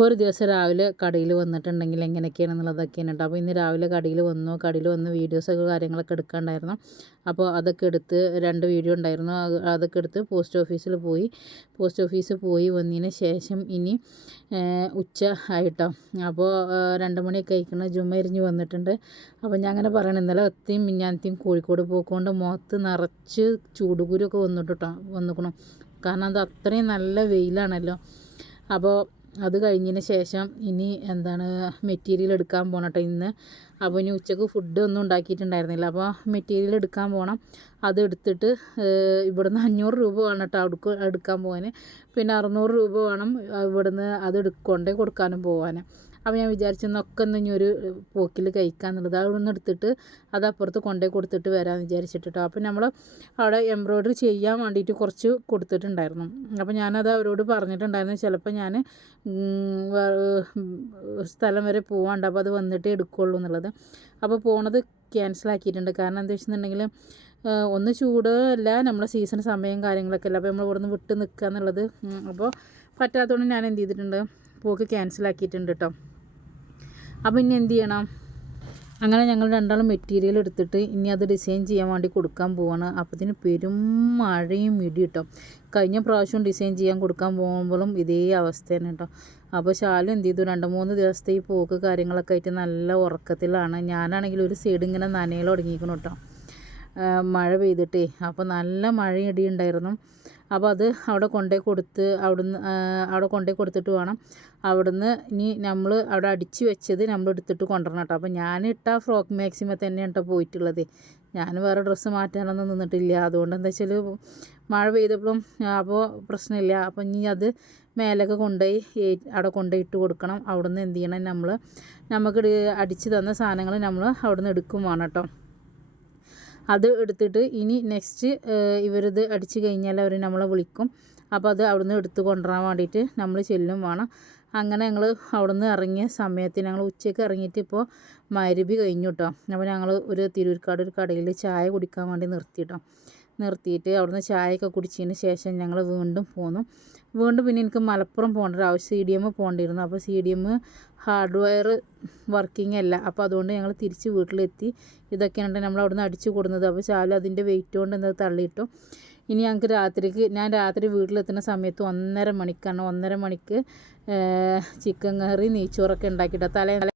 ഒരു ദിവസം രാവിലെ കടയിൽ വന്നിട്ടുണ്ടെങ്കിൽ എങ്ങനെയൊക്കെയാണെന്നുള്ളതൊക്കെയാണ് കേട്ടോ. അപ്പോൾ ഇന്ന് രാവിലെ കടയിൽ വന്ന് വീഡിയോസൊക്കെ കാര്യങ്ങളൊക്കെ എടുക്കാനുണ്ടായിരുന്നു. അപ്പോൾ അതൊക്കെ എടുത്ത് 2 വീഡിയോ ഉണ്ടായിരുന്നു. അതൊക്കെ എടുത്ത് പോസ്റ്റ് ഓഫീസിൽ പോയി വന്നതിന് ശേഷം ഇനി ഉച്ച ആയിട്ടോ. അപ്പോൾ 2 മണിയൊക്കെ കഴിക്കണം. ജുമ്മ എരിഞ്ഞ് വന്നിട്ടുണ്ട്. അപ്പോൾ ഞാൻ അങ്ങനെ പറയണം, ഇന്നലെ എത്തിയും മിഞ്ഞാനത്തെയും കോഴിക്കോട് പോയിക്കൊണ്ട് മുഖത്ത് നിറച്ച് ചൂടുകുരുമൊക്കെ വന്നിക്കണം. കാരണം അത് അത്രയും നല്ല വെയിലാണല്ലോ. അപ്പോൾ അത് കഴിഞ്ഞതിന് ശേഷം ഇനി മെറ്റീരിയൽ എടുക്കാൻ പോകണം കേട്ടോ ഇന്ന്. അപ്പോൾ ഇനി ഉച്ചക്ക് ഫുഡൊന്നും ഉണ്ടാക്കിയിട്ടുണ്ടായിരുന്നില്ല. അപ്പോൾ മെറ്റീരിയൽ എടുക്കാൻ പോകണം. അത് എടുത്തിട്ട് ഇവിടുന്ന് 500 രൂപ വേണം കേട്ടോ എടുക്കാൻ പോകാൻ. പിന്നെ 600 രൂപ വേണം ഇവിടുന്ന് അത് കൊണ്ടേ കൊടുക്കാനും പോകാൻ. അപ്പോൾ ഞാൻ വിചാരിച്ചെന്നൊക്കെ ഇനി ഒരു പോക്കിൽ കഴിക്കാമെന്നുള്ളത്. അവിടെ നിന്ന് എടുത്തിട്ട് അത് അപ്പുറത്ത് കൊണ്ടേ കൊടുത്തിട്ട് വരാമെന്ന് വിചാരിച്ചിട്ടോ. അപ്പോൾ നമ്മൾ അവിടെ എംബ്രോയ്ഡറി ചെയ്യാൻ വേണ്ടിയിട്ട് കുറച്ച് കൊടുത്തിട്ടുണ്ടായിരുന്നു. അപ്പോൾ ഞാനത് അവരോട് പറഞ്ഞിട്ടുണ്ടായിരുന്നു, ചിലപ്പോൾ ഞാൻ സ്ഥലം വരെ പോകാണ്ട്, അപ്പോൾ അത് വന്നിട്ടേ എടുക്കുകയുള്ളൂ എന്നുള്ളത്. അപ്പോൾ പോണത് ക്യാൻസലാക്കിയിട്ടുണ്ട്. കാരണം എന്താ വെച്ചിട്ടുണ്ടെങ്കിൽ ഒന്ന് ചൂട് അല്ല, നമ്മളെ സീസൺ സമയം കാര്യങ്ങളൊക്കെ അല്ല. അപ്പോൾ നമ്മൾ ഇവിടെ നിന്ന് വിട്ട് നിൽക്കുക എന്നുള്ളത് അപ്പോൾ പറ്റാത്തതുകൊണ്ട് ഞാൻ എന്ത് ചെയ്തിട്ടുണ്ട്, പോക്ക് ക്യാൻസലാക്കിയിട്ടുണ്ട് കേട്ടോ. അപ്പോൾ ഇനി എന്ത് ചെയ്യണം, അങ്ങനെ ഞങ്ങൾ രണ്ടാളും മെറ്റീരിയൽ എടുത്തിട്ട് ഇനി അത് ഡിസൈൻ ചെയ്യാൻ വേണ്ടി കൊടുക്കാൻ പോവാണ്. അപ്പത്തിന് പെരും മഴയും ഇടി കേട്ടോ. കഴിഞ്ഞ പ്രാവശ്യം ഡിസൈൻ ചെയ്യാൻ കൊടുക്കാൻ പോകുമ്പോഴും ഇതേ അവസ്ഥ തന്നെ കേട്ടോ. അപ്പോൾ ശാലു എന്ത് ചെയ്തു, 2-3 ദിവസത്തെ ഈ പോക്ക് കാര്യങ്ങളൊക്കെ ആയിട്ട് നല്ല ഉറക്കത്തിലാണ്. ഞാനാണെങ്കിൽ ഒരു സൈഡ് ഇങ്ങനെ നനയിൽ തുടങ്ങിയിരിക്കണം കേട്ടോ, മഴ പെയ്തിട്ടേ. അപ്പോൾ നല്ല മഴയും ഇടി ഉണ്ടായിരുന്നു. അപ്പോൾ അത് അവിടെ കൊണ്ടുപോയി കൊടുത്തിട്ട് വേണം അവിടുന്ന് ഇനി നമ്മൾ അവിടെ അടിച്ച് വെച്ചത് നമ്മൾ എടുത്തിട്ട് കൊണ്ടുവരണം കേട്ടോ. അപ്പോൾ ഞാനിട്ട ഫ്രോക്ക് മാക്സിമം തന്നെയാണ് കേട്ടോ പോയിട്ടുള്ളത്. ഞാൻ വേറെ ഡ്രസ്സ് മാറ്റാനൊന്നും നിന്നിട്ടില്ല. അതുകൊണ്ട് എന്താ വെച്ചാൽ മഴ പെയ്തപ്പോഴും അപ്പോൾ പ്രശ്നമില്ല. അപ്പോൾ ഇനി അത് മേലൊക്കെ അവിടെ കൊണ്ടുപോയി ഇട്ട് കൊടുക്കണം. അവിടുന്ന് എന്ത് ചെയ്യണം, നമുക്ക് അടിച്ച് തന്ന സാധനങ്ങൾ നമ്മൾ അവിടുന്ന് എടുക്കും വേണം കേട്ടോ. അത് എടുത്തിട്ട് ഇനി നെക്സ്റ്റ് ഇവരിത് അടിച്ച് കഴിഞ്ഞാൽ അവർ നമ്മളെ വിളിക്കും. അപ്പോൾ അത് അവിടുന്ന് എടുത്ത് കൊണ്ടുവരാൻ വേണ്ടിയിട്ട് നമ്മൾ ചെല്ലും വേണം. അങ്ങനെ ഞങ്ങൾ അവിടുന്ന് ഇറങ്ങിയ സമയത്ത് ഞങ്ങൾ ഉച്ചയ്ക്ക് ഇറങ്ങിയിട്ട് ഇപ്പോൾ മഗ്‌രിബ് കഴിഞ്ഞു കേട്ടോ. അപ്പോൾ ഞങ്ങൾ ഒരു തിരൂർക്കാട് ഒരു കടയിൽ ചായ കുടിക്കാൻ വേണ്ടി നിർത്തിയിട്ട് അവിടുന്ന് ചായയൊക്കെ കുടിച്ചതിന് ശേഷം ഞങ്ങൾ വീണ്ടും പിന്നെ എനിക്ക് മലപ്പുറം പോകേണ്ട ഒരു ആവശ്യം, CDM പോകേണ്ടിയിരുന്നു. അപ്പോൾ CDM ഹാർഡ്വെയർ വർക്കിംഗ് അല്ല. അപ്പോൾ അതുകൊണ്ട് ഞങ്ങൾ തിരിച്ച് വീട്ടിലെത്തി. ഇതൊക്കെയാണ് നമ്മൾ അവിടുന്ന് അടിച്ചു കൊടുക്കുന്നത്. അപ്പോൾ ശാലു അതിൻ്റെ വെയിറ്റ് കൊണ്ട് എന്നത് തള്ളിയിട്ടു. ഇനി ഞങ്ങൾക്ക് ഞാൻ രാത്രി വീട്ടിലെത്തുന്ന സമയത്ത് 1:30 മണിക്കാണ്. 1:30 മണിക്ക് ചിക്കൻ കറി നെയ്ച്ചോറൊക്കെ ഉണ്ടാക്കിയിട്ട്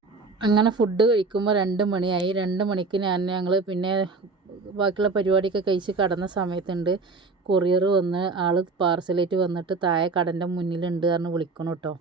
അങ്ങനെ ഫുഡ് കഴിക്കുമ്പോൾ 2 മണിയായി. 2 മണിക്ക് ഞങ്ങൾ പിന്നെ ബാക്കിയുള്ള പരിപാടിയൊക്കെ കഴിച്ച് കടന്ന സമയത്തുണ്ട് കൊറിയർ വന്ന് ആൾ പാർസലായിട്ട് വന്നിട്ട് താഴെ കടൻ്റെ മുന്നിലുണ്ട് പറഞ്ഞ് വിളിക്കണം കേട്ടോ.